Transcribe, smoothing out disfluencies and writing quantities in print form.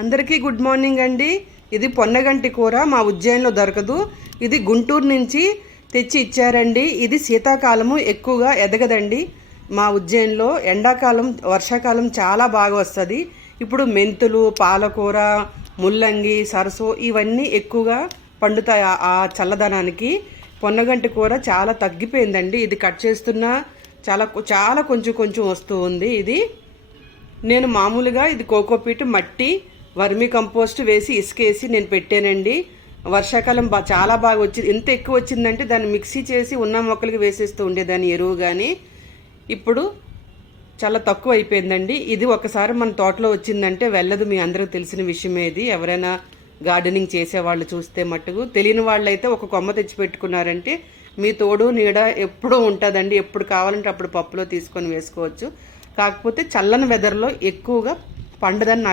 అందరికీ good morning అండి. ఇది పొన్నగంటి కూర మా ఉజ్జయిన్లో దొరకదు. ఇది గుంటూరు నుంచి తెచ్చి ఇచ్చారండి. ఇది శీతాకాలము ఎక్కువగా ఎదగదండి. మా ఉజ్జయిన్లో ఎండాకాలం వర్షాకాలం చాలా బాగా వస్తుంది. ఇప్పుడు మెంతులు, పాలకూర, ముల్లంగి, సరసో ఇవన్నీ ఎక్కువగా పండుతాయి. ఆ చల్లదనానికి పొన్నగంటి కూర చాలా తగ్గిపోయిందండి. ఇది కట్ చేస్తున్నా చాలా చాలా కొంచెం కొంచెం వస్తూ ఉంది. ఇది నేను మామూలుగా ఇది కోకోపీట్, మట్టి, వర్మీ కంపోస్ట్ వేసి ఇసుకేసి నేను పెట్టానండి. వర్షాకాలం చాలా బాగా వచ్చింది. ఎంత ఎక్కువ వచ్చిందంటే దాన్ని మిక్సీ చేసి ఉన్న మొక్కలకి వేసేస్తూ ఉండేదాన్ని ఎరువు. కానీ ఇప్పుడు చాలా తక్కువ అయిపోయిందండి. ఇది ఒకసారి మన తోటలో వచ్చిందంటే వెళ్ళదు. మీ అందరికి తెలిసిన విషయమే ఇది. ఎవరైనా గార్డెనింగ్ చేసేవాళ్ళు చూస్తే మట్టుకు, తెలియని వాళ్ళైతే ఒక కొమ్మ తెచ్చి పెట్టుకున్నారంటే మీ తోడు నీడ ఎప్పుడూ ఉంటుందండి. ఎప్పుడు కావాలంటే అప్పుడు పప్పులో తీసుకొని వేసుకోవచ్చు. కాకపోతే చల్లని వెదర్లో ఎక్కువగా పండదని నాకు